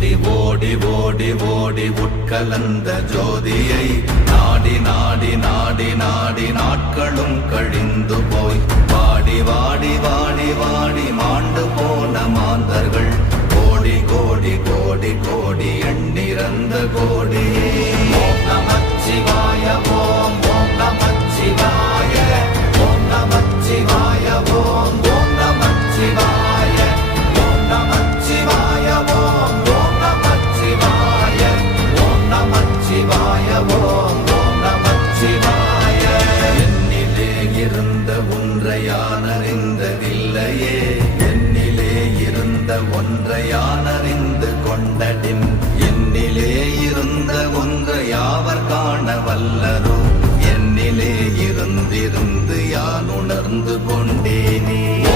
ஓடி ஓடி ஓடி உட்கலந்த ஜோதியை நாடி நாடி நாடி நாடி நாட்களும் கழிந்து போய் வாடி வாடி வாடி வாடி மாண்டு போன மாந்தர்கள் கோடி கோடி கோடி கோடி எண்ணிறந்த கோடி. ஓம் நமச்சிவாய ஓம் ஓம் நமச்சிவாய ஓம் நமச்சிவாய ஓம் ஓம் நமச்சிவாய ஓம் நமச்சிவாய ஓம் ஓம் நமச்சிவாய ஓம் நமச்சிவாய ஓம் ஓம் நமச்சிவாய. என்னிலே இருந்த ஒன்றை யான் அறிந்ததில்லையே, என்னிலே இருந்த ஒன்றை யான் அறிந்து கொண்டடின், என்னிலே இருந்த ஒன்றை யாவர் காண வல்லரோ, என்னிலே இருந்திருந்து யான் உணர்ந்து கொண்டேனே.